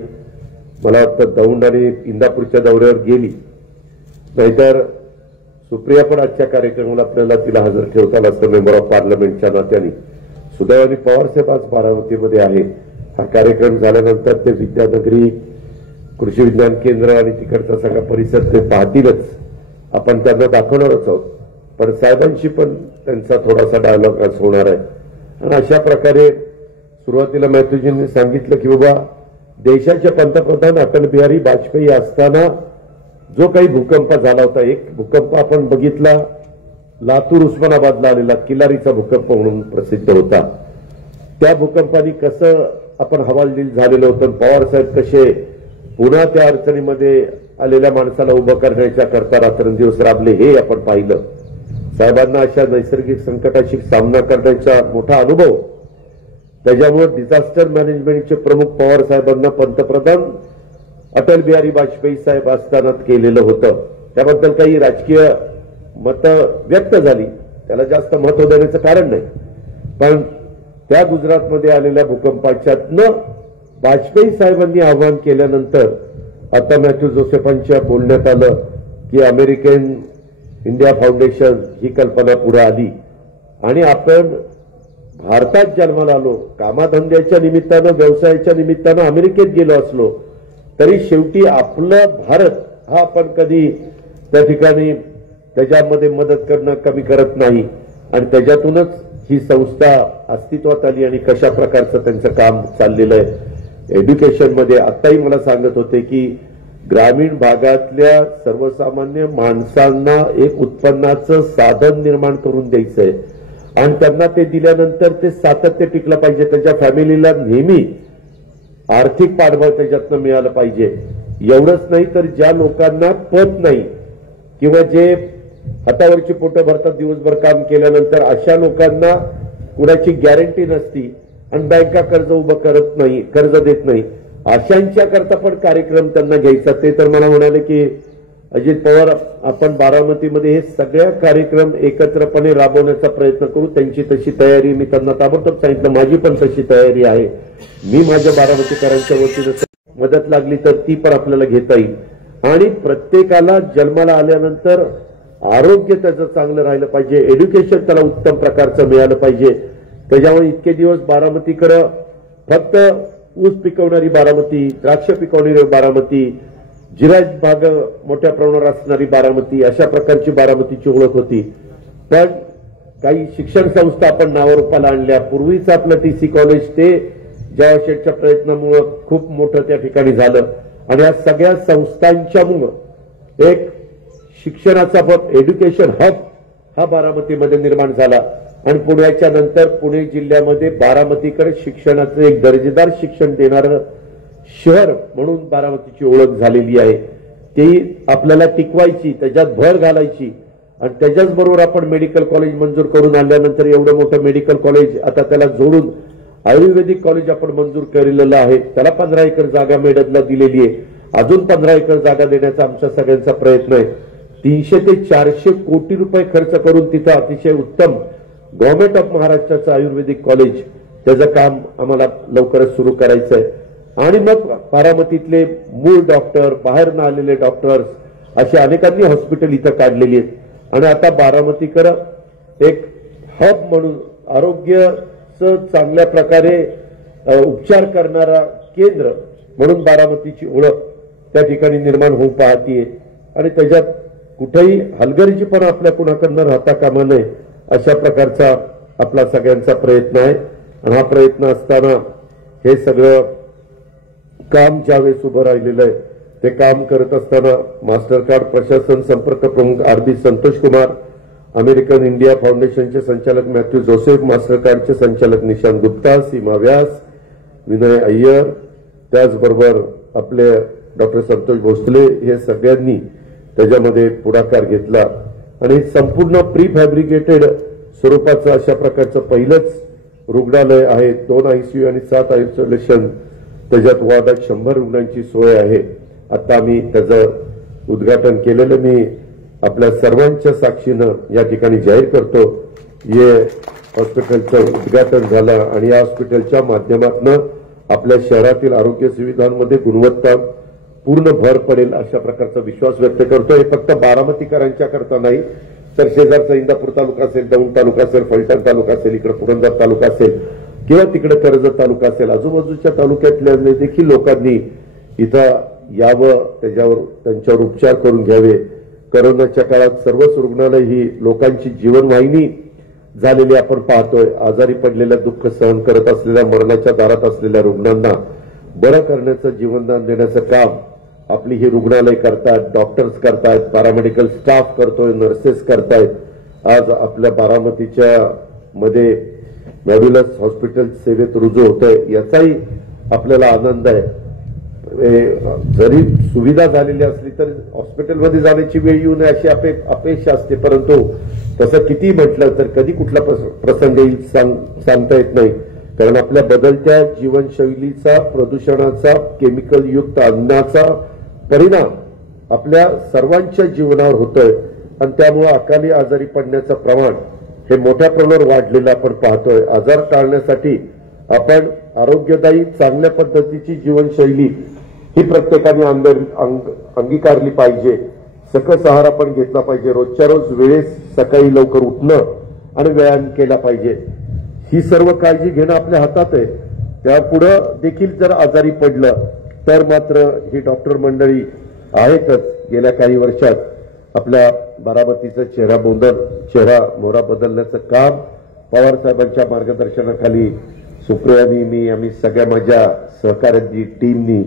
मला वाटतं दौंड आणि इंदापूरच्या दौऱ्यावर गेली, नाहीतर सुप्रिया पण आजच्या कार्यक्रमाला आपल्याला तिला हजर ठेवता आलं असतं मेंबर ऑफ पार्लमेंटच्या नात्याने. सुदैवाने पवारसाहेब आज बारामतीमध्ये आहे. हा कार्यक्रम झाल्यानंतर ते विद्यानगरी कृषी विज्ञान केंद्र आणि तिकडचा सगळा परिसर ते पाहतीलच, आपण त्यांना दाखवणारच आहोत. पण साहेबांशी पण त्यांचा थोडासा डायलॉग आज होणार आहे. आणि अशा प्रकारे सुरुवातीला मॅथ्यूजींनी सांगितलं की बाबा देशाचे पंतप्रधान अटल बिहारी वाजपेयी असताना जो काही भूकंप झाला होता, एक भूकंप आपण बघितला लातूर उस्मानाबादला आलेला किल्लारीचा भूकंप म्हणून प्रसिद्ध होता. त्या भूकंपाने कसं आपण हवालदिल झालेलं होतं, पवार साहेब कसे पुन्हा त्या अडचणीमध्ये आलेल्या माणसाला उभं करण्याच्या करता रात्रंदिवस राबले हे आपण पाहिलं. साहेबांना अशा नैसर्गिक संकटाशी सामना करण्याचा मोठा अनुभव, त्याच्यामुळे डिझास्टर मॅनेजमेंटचे प्रमुख पवार साहेबांना पंतप्रधान अटल बिहारी वाजपेयी साहेब असताना केलेलं होतं. त्याबद्दल काही राजकीय मतं व्यक्त झाली, त्याला जास्त महत्व देण्याचं कारण नाही. पण त्या गुजरातमध्ये आलेल्या भूकंपाच्यातनं वाजपेयी साहेबांनी आवाहन केल्यानंतर आता मॅथ्यू जोसेफांच्या बोलण्यात आलं की अमेरिकन इंडिया फाउंडेशन ही कल्पना पुढे आली आणि आपण भारतात जन्माला आलो, कामाधंद्याच्या निमित्तानं व्यवसायाच्या निमित्तानं अमेरिकेत गेलो असलो तरी शेवटी आपलं भारत हा आपण कधी त्या ठिकाणी त्याच्यामध्ये मदत करणं कमी करत नाही. आणि त्याच्यातूनच ही संस्था अस्तित्वात आली आणि कशा प्रकारचं त्यांचं काम चाललेलं आहे एज्युकेशनमध्ये. आत्ताही मला सांगत होते की ग्रामीण भागातल्या सर्वसामान्य माणसांना एक उत्पन्नाचं साधन निर्माण करून द्यायचंय आणि त्यांना ते दिल्यानंतर ते सातत्य टिकलं पाहिजे. त्याच्या फॅमिलीला नेहमी आर्थिक पाठबळ त्याच्यातनं मिळालं पाहिजे. एवढंच नाही तर ज्या लोकांना पत नाही किंवा जे हातावरची पोटं भरतात दिवसभर काम केल्यानंतर, अशा लोकांना कुणाची गॅरंटी नसती आणि बँका कर्ज उभं करत नाही, कर्ज देत नाही, अशांच्या करता पण कार्यक्रम त्यांना घ्यायचा. ते तर मला म्हणाले की अजित पवार आपण बारामतीमध्ये हे सगळ्या कार्यक्रम एकत्रपणे राबवण्याचा प्रयत्न करू. त्यांची तशी तयारी मी त्यांना ताबडतोब सांगितलं, माझी पण तशी तयारी आहे. मी माझ्या बारामतीकरांच्या वतीनं मदत लागली तर ती पण आपल्याला घेता येईल. आणि प्रत्येकाला जन्माला आल्यानंतर आरोग्य त्याचं चांगलं राहिलं पाहिजे, एज्युकेशन त्याला उत्तम प्रकारचं मिळालं पाहिजे. त्याच्यामुळे इतके दिवस बारामतीकडं फक्त ऊस पिकवणारी बारामती, द्राक्ष पिकवणारी बारामती, जिरायत भाग मोठ्या प्रमाणावर असणारी बारामती, अशा प्रकारची बारामतीची ओळख होती. पण काही शिक्षण संस्था आपण नावारूपाला आणल्या. पूर्वीच आपलं टीसी कॉलेज ते जवाहर शेठच्या प्रयत्नामुळे खूप मोठं त्या ठिकाणी झालं आणि या सगळ्या संस्थांच्यामुळं एक शिक्षणाचा एज्युकेशन हब हा बारामतीमध्ये निर्माण झाला. आणि पुण्याच्या नंतर पुणे जिल्ह्यामध्ये बारामतीकडे शिक्षणाचं एक दर्जेदार शिक्षण देणारं शहर म्हणून बारामतीची ओळख झालेली आहे. ती आपल्याला टिकवायची, त्याच्यात भर घालायची. आणि त्याच्याच बरोबर आपण मेडिकल कॉलेज मंजूर करून आणल्यानंतर एवढं मोठं मेडिकल कॉलेज आता त्याला जोडून आयुर्वेदिक कॉलेज आपण मंजूर केलेलं आहे. त्याला 15 एकर जागा मेडदला दिलेली आहे. अजून 15 एकर जागा देण्याचा आमच्या सगळ्यांचा प्रयत्न आहे. 300 ते 400 कोटी रुपये खर्च करून तिथं अतिशय उत्तम गव्हर्नमेंट ऑफ महाराष्ट्राचं आयुर्वेदिक कॉलेज त्याचं काम आम्हाला लवकरच सुरू करायचं आहे. आणि मग बारामतीतले मूळ डॉक्टर, बाहेरनं आलेले डॉक्टर्स, असे अनेकांनी हॉस्पिटल इथं काढलेली आहेत. आणि आता बारामतीकडं एक हब म्हणून आरोग्याचं चांगल्या प्रकारे उपचार करणारा केंद्र म्हणून बारामतीची ओळख त्या ठिकाणी निर्माण होऊन पाहतीये. आणि त्याच्यात कुठेही हलगर्जी पण आपल्या कुणाकडनं राहता कामा नये अशा प्रकारचा आपला सगळ्यांचा प्रयत्न आहे. आणि हा प्रयत्न असताना हे सगळं काम ज्यावेळेस उभं राहिलेलं आहे ते काम करत असताना मास्टर कार्ड प्रशासन संपर्क प्रमुख RB. Santosh Kumar, American India फाउंडेशनचे संचालक मॅथ्यू जोसेफ, मास्टर कार्डचे संचालक निशांत गुप्ता, सीमा व्यास, विनय अय्यर, त्याचबरोबर आपले डॉक्टर संतोष भोसले, हे सगळ्यांनी त्याच्यामध्ये पुढाकार घेतला. आणि संपूर्ण प्री फॅब्रिकेटेड स्वरूपाचं अशा प्रकारचं पहिलंच रुग्णालय आहे. 2 आयसीयू आणि 7 आयसोलेशन, त्याच्यात वार्डात 100 रुग्णांची सोय आहे. आता आम्ही त्याचं उद्घाटन केलेलं मी आपल्या सर्वांच्या साक्षीनं या ठिकाणी जाहीर करतो. हे हॉस्पिटलचं उद्घाटन झालं आणि या हॉस्पिटलच्या माध्यमातून आपल्या शहरातील आरोग्य सुविधांमध्ये गुणवत्ता पूर्ण भर पडेल अशा प्रकारचा विश्वास व्यक्त करतो. हे फक्त बारामतीकरांच्या करता नाही तर शेजारचा इंदापूर तालुका असेल, दौंड तालुका असेल, फलटण तालुका असेल, इकडे पुरंदर तालुका असेल किंवा तिकडे कर्जत तालुका असेल, आजूबाजूच्या तालुक्यातल्या देखील लोकांनी इथं यावं, त्यांच्यावर उपचार करून घ्यावे. करोनाच्या काळात सर्वच रुग्णालय ही लोकांची जीवनवाहिनी झालेली आपण पाहतोय. आजारी पडलेल्या, दुःख सहन करत असलेल्या, मरणाच्या दारात असलेल्या रुग्णांना बरं करण्याचं, जीवनदान देण्याचं काम आपली ही रुग्णालय करतात, डॉक्टर्स करतायत, पॅरामेडिकल स्टाफ करतोय, नर्सेस करतायत. आज आपल्या बारामतीच्या मध्ये मॉड्युलस हॉस्पिटल सेवेत रुजू होतंय, याचाही आपल्याला आनंद आहे. जरी सुविधा झालेली असली तर हॉस्पिटलमध्ये जाण्याची वेळ येऊ नये अशी अपेक्षा असते, परंतु तसं किती म्हटलं तर कधी कुठला प्रसंग येईल सांगता येत नाही. कारण आपल्या बदलत्या जीवनशैलीचा, प्रदूषणाचा, केमिकल युक्त अन्नाचा परिणाम आपल्या सर्वांच्या जीवनावर होतोय आणि त्यामुळे अकाली आजारी पडण्याचं प्रमाण हे मोठ्या प्रमाणावर वाढलेलं आपण पाहतोय. आजार टाळण्यासाठी आपण आरोग्यदायी, चांगल्या पद्धतीची जीवनशैली ही प्रत्येकाने अंगीकारली पाहिजे. सकस आहार आपण घेतला पाहिजे. रोजच्या रोज वेळेस सकाळी लवकर उठणं आणि व्यायाम केला पाहिजे. ही सर्व काळजी घेणं आपल्या हातात आहे. त्यापुढे देखील जर आजारी पडलं तर मात्र ही डॉक्टर मंडळी आहेतच. गेल्या काही वर्षात आपल्या बारामतीचा चेहरा मोहरा बदलण्याचं काम पवार साहेबांच्या मार्गदर्शनाखाली सुप्रियानी, मी, आम्ही सगळ्या माझ्या सहकार्याची टीमनी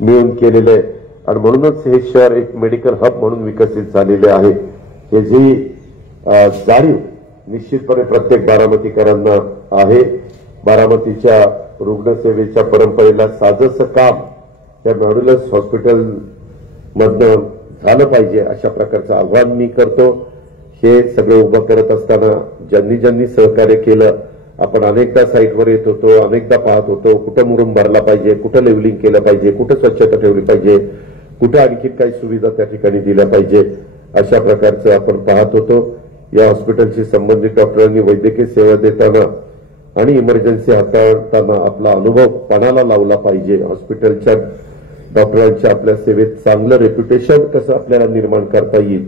मिळून केलेलं आहे आणि म्हणूनच हे शहर एक मेडिकल हब म्हणून विकसित झालेले आहे. हे जी जाणीव निश्चितपणे प्रत्येक बारामतीकरांना आहे. बारामतीच्या रुग्णसेवेच्या परंपरेला साजसं काम या मॉड्युलस हॉस्पिटल मधनं झालं पाहिजे अशा प्रकारचं आव्हान मी करतो. हे सगळं उभं करत असताना ज्यांनी सहकार्य केलं, आपण अनेकदा साईटवर येत होतो, अनेकदा पाहत होतो कुठं मुरुम भरला पाहिजे, कुठं लेवलिंग केलं पाहिजे, कुठं स्वच्छता ठेवली पाहिजे, कुठं आणखी काही सुविधा त्या ठिकाणी दिल्या पाहिजे, अशा प्रकारचं आपण पाहत होतो. या हॉस्पिटलशी संबंधित डॉक्टरांनी वैद्यकीय सेवा देताना आणि इमर्जन्सी हाताळताना आपला अनुभव पणाला लावला पाहिजे. हॉस्पिटलच्या डॉक्टरांच्या आपल्या सेवेत चांगलं रेप्युटेशन कसं आपल्याला निर्माण करता येईल,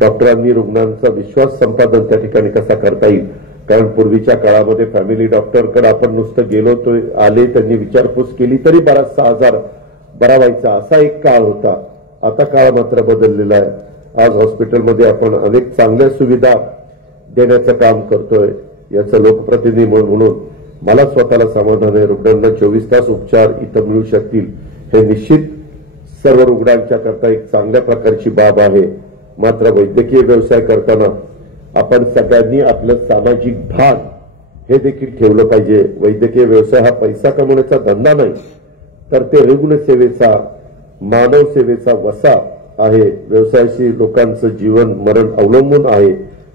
डॉक्टरांनी रुग्णांचा विश्वास संपादन त्या ठिकाणी कसा करता येईल. कारण पूर्वीच्या काळामध्ये फॅमिली डॉक्टरकडे आपण नुसतं गेलो तो आले, त्यांनी विचारपूस केली तरी बराचसा आजार बरा व्हायचा, असा एक काळ होता. आता काळ मात्र बदललेला आहे. आज हॉस्पिटलमध्ये आपण अनेक चांगल्या सुविधा देण्याचं काम करतोय. याचं लोकप्रतिनिधी म्हणून मला स्वतःला समाधान आहे. रुग्णांना 24 तास उपचार इथं मिळू शकतील हे निश्चित सर्व रुग्णांच्या करता एक चांगल्या प्रकारची बाब आहे. मात्र वैद्यकीय व्यवसाय करताना आपण सगळ्यांनी आपलं सामाजिक भान हे देखील ठेवलं पाहिजे. वैद्यकीय व्यवसाय हा पैसा कमवण्याचा धंदा नाही, तर ते रुग्णसेवेचा, मानव सेवेचा वसा आहे. व्यवसायाशी लोकांचं जीवन मरण अवलंबून आहे.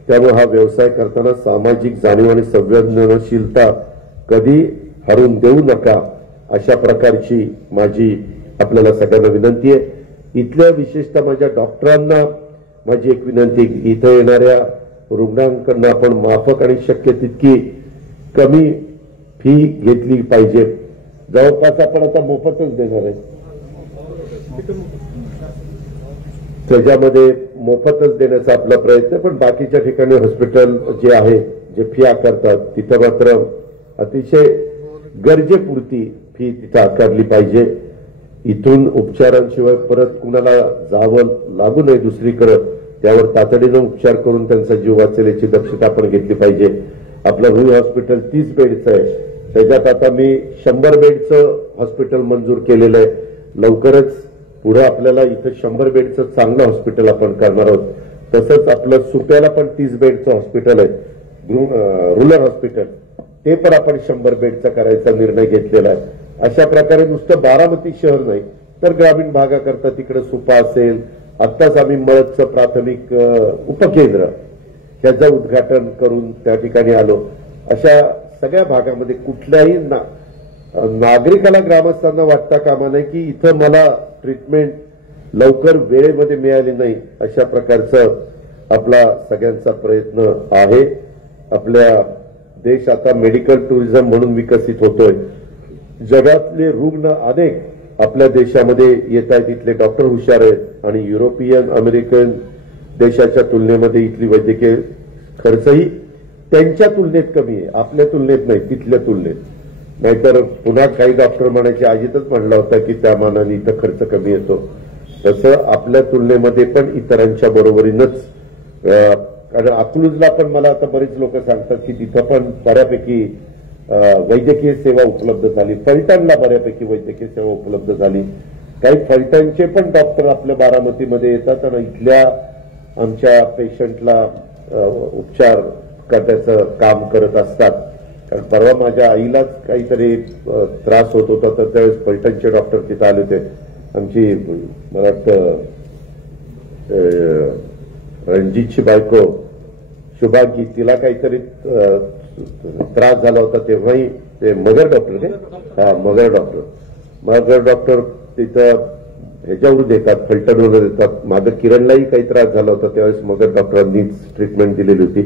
त्यामुळे हा व्यवसाय करताना सामाजिक जाणीव आणि संवेदनशीलता कधी हरून देऊ नका, अशा प्रकारची माझी आपल्याला सगळ्यांना विनंती आहे. इथल्या विशेषतः माझ्या डॉक्टरांना माझी एक विनंती, इथं येणाऱ्या रुग्णांकडून आपण माफक आणि शक्य तितकी कमी फी घेतली पाहिजे. जवळपास आपण आता मोफतच देणार आहे, त्याच्यामध्ये मोफतच देण्याचा आपला प्रयत्न. पण बाकीच्या ठिकाणी हॉस्पिटल जे आहे, जे फी आकारतात, तिथं मात्र अतिशय गरजेपुरती फी तिथं आकारली पाहिजे. इथून उपचारांशिवाय परत कुणाला जावं लागू नये दुसरीकडे, त्यावर तातडीनं उपचार करून त्यांचा जीव वाचेल याची दक्षता आपण घेतली पाहिजे. आपलं रुई हॉस्पिटल 30 बेडचं आहे, त्याच्यात आता मी 100 बेडचं हॉस्पिटल मंजूर केलेलं आहे. लवकरच पुढे आपल्याला इथं 100 बेडचं चांगलं हॉस्पिटल आपण करणार आहोत. तसंच आपलं सुप्याला पण 30 बेडचं हॉस्पिटल आहे, रुरल हॉस्पिटल, ते पण आपण 100 बेडचा करायचा निर्णय घेतलेला आहे. अशा प्रकारे नुसतं बारामती शहर नाही तर ग्रामीण भागाकरता तिकडे सुपा असेल, आत्ताच आम्ही मळदचं प्राथमिक उपकेंद्र त्याचं उद्घाटन करून त्या ठिकाणी आलो. अशा सगळ्या भागामध्ये कुठल्याही नागरिकाला, ग्रामस्थांना वाटता कामा नये की इथं मला ट्रीटमेंट लवकर वेळेमध्ये मिळाली नाही, अशा प्रकारचं आपला सगळ्यांचा प्रयत्न आहे. आपल्या देश आता मेडिकल टुरिझम म्हणून विकसित होतोय. जगातले रुग्ण अनेक आपल्या देशामध्ये येत आहेत. इथले डॉक्टर हुशार आहेत आणि युरोपियन, अमेरिकन देशाच्या तुलनेमध्ये इथली वैद्यकीय खर्चही त्यांच्या तुलनेत कमी आहे, आपल्या तुलनेत नाही, तिथल्या तुलनेत. नाहीतर पुन्हा काही डॉक्टर म्हणायचे, अजितच म्हणला होता की त्या मानाने इथं खर्च कमी येतो. तसं आपल्या तुलनेमध्ये पण इतरांच्या बरोबरीनंच, कारण अकलूजला पण मला आता बरेच लोक सांगतात की तिथं पण बऱ्यापैकी वैद्यकीय सेवा उपलब्ध झाली. फलटणला बऱ्यापैकी वैद्यकीय सेवा उपलब्ध झाली. काही फलटणचे पण डॉक्टर आपल्या बारामतीमध्ये येतात आणि इथल्या आमच्या पेशंटला उपचार करण्याचं काम करत असतात. कारण परवा माझ्या आईलाच काहीतरी त्रास होत होता, तर त्यावेळेस फलटणचे डॉक्टर तिथं आले होते. आमची मला वाटतं रणजितची बायको शुभांगी, तिला काहीतरी त्रास झाला होता, तेव्हाही ते मगर डॉक्टर मगर डॉक्टर तिथं ह्याच्यावरून येतात, फलटणवरून येतात. मागं किरणलाही काही त्रास झाला होता, त्यावेळेस मगर डॉक्टरांनीच ट्रीटमेंट दिलेली होती.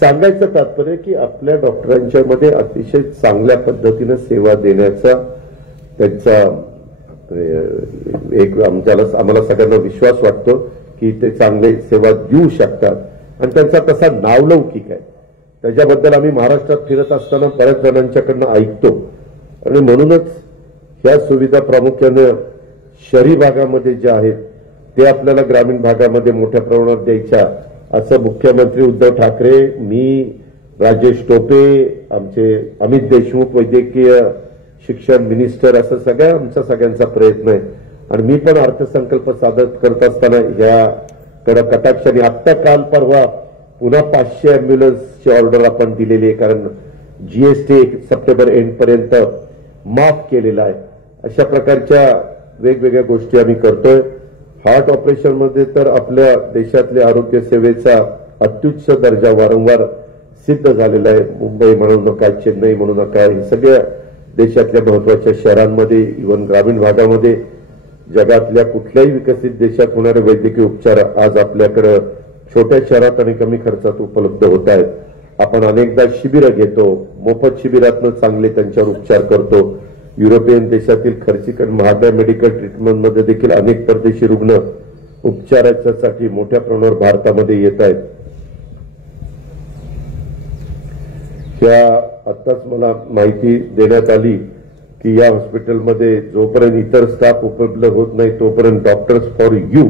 सांगायचं तात्पर्य की आपल्या डॉक्टरांच्या मध्ये अतिशय चांगल्या पद्धतीनं सेवा देण्याचा त्यांचा एक आम्हाला सगळ्यांना विश्वास वाटतो की ते चांगले सेवा देऊ शकतात आणि त्यांचा तसा नावलौकिक आहे. त्याच्याबद्दल आम्ही महाराष्ट्रात फिरत असताना बऱ्याच जणांच्याकडनं ऐकतो आणि म्हणूनच ह्या सुविधा प्रामुख्याने शहरी भागामध्ये ज्या आहेत ते आपल्याला ग्रामीण भागामध्ये मोठ्या प्रमाणात द्यायच्या, असं मुख्यमंत्री उद्धव ठाकरे, मी, राजेश टोपे, आमचे अमित देशमुख वैद्यकीय शिक्षण मिनिस्टर, असं आमचा सगळ्यांचा प्रयत्न आहे. आणि मी पण अर्थसंकल्प सादर करत असताना ह्याकडे कटाक्षाने आत्ता काल परवा पुन्हा 500 अँब्युलन्सची ऑर्डर आपण दिलेली आहे, कारण जीएसटी 1 सप्टेंबर एंड पर्यंत माफ केलेला आहे. अशा प्रकारच्या वेगवेगळ्या गोष्टी आम्ही करतोय. हार्ट ऑपरेशनमध्ये तर आपल्या देशातल्या आरोग्य सेवेचा अत्युच्च दर्जा वारंवार सिद्ध झालेला आहे. मुंबई म्हणू नका, चेन्नई म्हणू नका, हे सगळ्या देशातल्या महत्वाच्या शहरांमध्ये, इव्हन ग्रामीण भागामध्ये, जगातल्या कुठल्याही विकसित देशात होणारे वैद्यकीय उपचार आज आपल्याकडे छोट्या शहरात आणि कमी खर्चात उपलब्ध होत आहेत. आपण अनेकदा शिबिरं घेतो, मोफत शिबिरातनं चांगले त्यांच्यावर उपचार करतो. युरोपियन देशातील खर्चिक आणि महागड्या मेडिकल ट्रीटमेंटमध्ये देखील अनेक परदेशी रुग्ण उपचारासाठी मोठ्या प्रमाणावर भारतामध्ये येत आहेत. आत्ताच मला माहिती देण्यात आली की या हॉस्पिटलमध्ये जोपर्यंत इतर स्टाफ उपलब्ध होत नाही तोपर्यंत डॉक्टर्स फॉर यू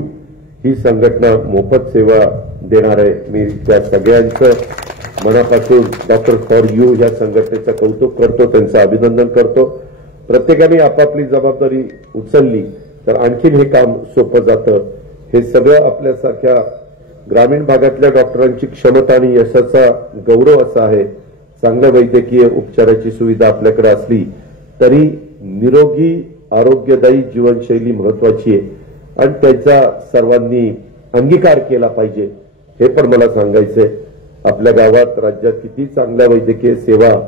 ही संघटना मोफत सेवा देणार आहे. मी त्या सगळ्यांचं मनापासून डॉक्टर्स फॉर यू या संघटनेचं कौतुक करतो, त्यांचं अभिनंदन करतो. प्रत्येकाने आपापली जबाबदारी उचलली तर आणखीन हे काम सोपं जातं. हे सगळं आपल्यासारख्या ग्रामीण भागातल्या डॉक्टरांची क्षमता आणि यशाचा गौरव असा आहे. चांगल्या वैद्यकीय उपचाराची सुविधा आपल्याकडे असली तरी निरोगी आरोग्यदायी जीवनशैली महत्वाची आहे आणि त्याचा सर्वांनी अंगीकार केला पाहिजे, हे पण मला सांगायचंय. आपल्या गावात राज्यात किती चांगल्या वैद्यकीय सेवा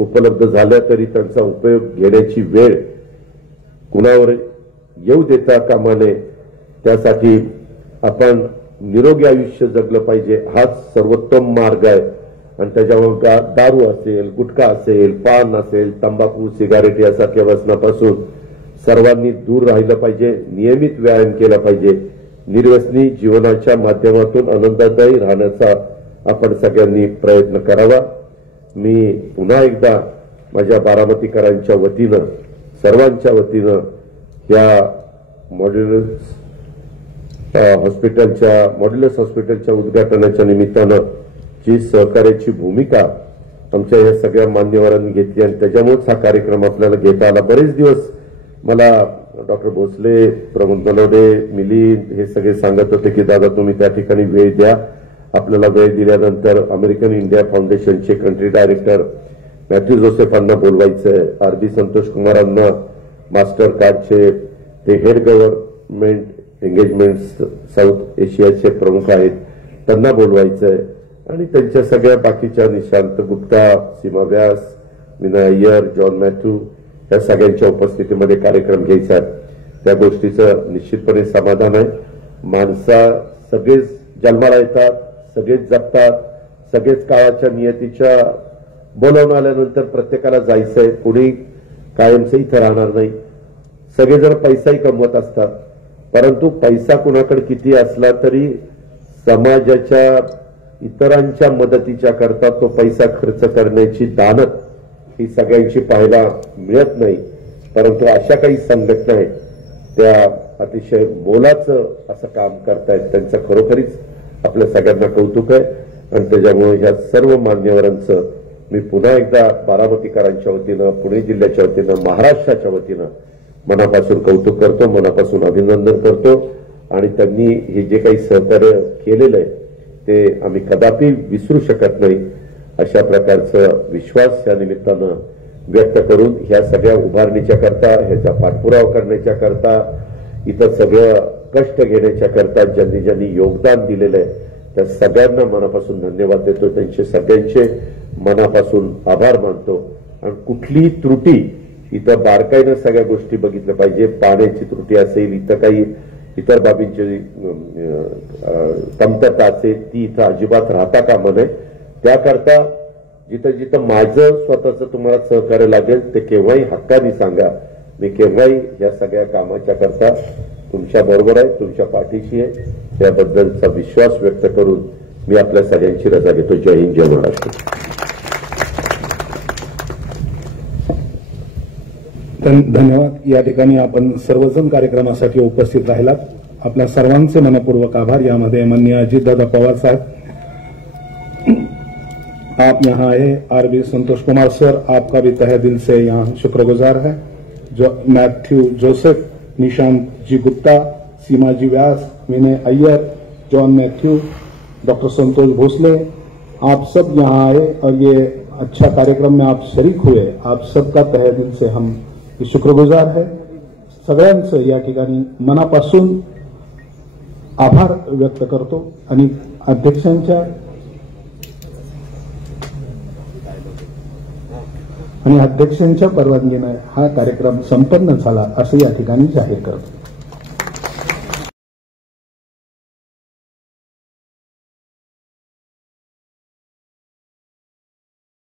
उपलब्ध झाल्या तरी त्यांचा उपयोग घेण्याची वेळ कुणावर येऊ देता कामा नये. त्यासाठी आपण निरोगी आयुष्य जगलं पाहिजे, हाच सर्वोत्तम मार्ग आहे. आणि त्याच्यामुळे दारू असेल, गुटखा असेल, पान असेल, तंबाखू, सिगारेट यासारख्या व्यसनापासून सर्वांनी दूर राहिलं पाहिजे. नियमित व्यायाम केला पाहिजे. निर्व्यसनी जीवनाच्या माध्यमातून आनंददायी राहण्याचा आपण सगळ्यांनी प्रयत्न करावा. मी पुन्हा एकदा माझ्या बारामतीकरांच्या वतीनं, सर्वांच्या वतीनं या मॉड्युलस हॉस्पिटलच्या उद्घाटनाच्या निमित्तानं जी सहकार्याची भूमिका आमच्या या सगळ्या मान्यवरांनी घेतली आणि त्याच्यामुळेच हा कार्यक्रम आपल्याला घेता आला. बरेच दिवस मला डॉक्टर भोसले, प्रमोद बनवडे, मिलिंद हे सगळे सांगत होते की दादा तुम्ही त्या ठिकाणी वेळ द्या. आपल्याला वेळ दिल्यानंतर अमेरिकन इंडिया फाउंडेशनचे कंट्री डायरेक्टर मॅथ्यू जोसेफांना बोलवायचंय, आरबी संतोष कुमारांना मास्टर कार्डचे ते हेड गव्हर्नमेंट एंगेजमेंट साऊथ एशियाचे प्रमुख आहेत त्यांना बोलवायचंय आणि त्यांच्या सगळ्या बाकीच्या निशांत गुप्ता, सीमा व्यास, मीना अय्यर, जॉन मॅथ्यू या सगळ्यांच्या उपस्थितीमध्ये कार्यक्रम घ्यायचा आहे. त्या गोष्टीचं निश्चितपणे समाधान आहे. माणसा सगळेच जन्माला येतात, सगळेच जगतात, सगळेच काळाच्या नियतीच्या बोलावून आल्यानंतर प्रत्येकाला जायचंय. कुणी कायमचं इथं राहणार नाही. सगळेजण पैसाही कमवत असतात, परंतु पैसा कुणाकडे किती असला तरी समाजाच्या इतरांच्या मदतीच्या करता तो पैसा खर्च करण्याची दानत ही सगळ्यांची पाहायला मिळत नाही, परंतु अशा काही संघटना आहेत त्या अतिशय मोलाचं असं काम करतायत. त्यांचं खरोखरीच आपल्या सगळ्यांना कौतुक आहे आणि त्याच्यामुळे ह्या सर्व मान्यवरांचं मी पुन्हा एकदा बारामतीकरांच्या वतीनं, पुणे जिल्ह्याच्या वतीनं, महाराष्ट्राच्या वतीनं मनापासून कौतुक करतो, मनापासून अभिनंदन करतो. आणि त्यांनी हे जे काही सहकार्य केलेलं आहे ते आम्ही कदापि विसरू शकत नाही. अशा प्रकारचं विश्वास या निमित्तानं व्यक्त करून ह्या सगळ्या उभारणीच्या करता, ह्याचा पाठपुरावा करण्याच्या करता, इथं सगळं कष्ट घेण्याच्या करता ज्यांनी ज्यांनी योगदान दिलेलं आहे त्या सगळ्यांना मनापासून धन्यवाद देतो. त्यांचे सगळ्यांचे मनापासून आभार मानतो. आणि कुठलीही त्रुटी इथं बारकाईनं सगळ्या गोष्टी बघितल्या पाहिजे. पाण्याची त्रुटी असेल, इथं काही इतर बाबींची कमतरता असेल ती इथं अजिबात राहता कामा नये. त्याकरता जिथं जिथं माझं स्वतःचं तुम्हाला सहकार्य लागेल ते केव्हाही हक्काने सांगा. मी केव्हाही या सगळ्या कामाच्या करता तुमच्या बरोबर आहे, तुमच्या पाठीशी आहे. त्याबद्दलचा विश्वास व्यक्त करून मी आपल्या सगळ्यांची रजा घेतो. जय हिंद, जय महाराष्ट्र. धन्यवाद. या ठिकाणी आपण सर्वजण कार्यक्रमासाठी उपस्थित राहिलात. आपल्या सर्वांचे मनपूर्वक आभार. यामध्ये माननीय अजितदादा पवार साहब, आप यहाँ आए. आरबी संतोष कुमार सर, आपका भी तहे दिल से यहाँ शुक्रगुजार है. जो Matthew Joseph, Nishant ji Gupta, Seema ji Vyas, Vinay Iyer, John Matthew, doctor Santosh Bhosale, आप सब यहाँ आए और ये अच्छा कार्यक्रम में आप शरीक हुए. आप सबका तहे दिल से हम शुक्रगुजार है. सगळ्यांचं या ठिकाणी मनापासून आभार व्यक्त करतो आणि अध्यक्षांच्या परवानगीने हा कार्यक्रम संपन्न झाला असं या ठिकाणी जाहीर करतो.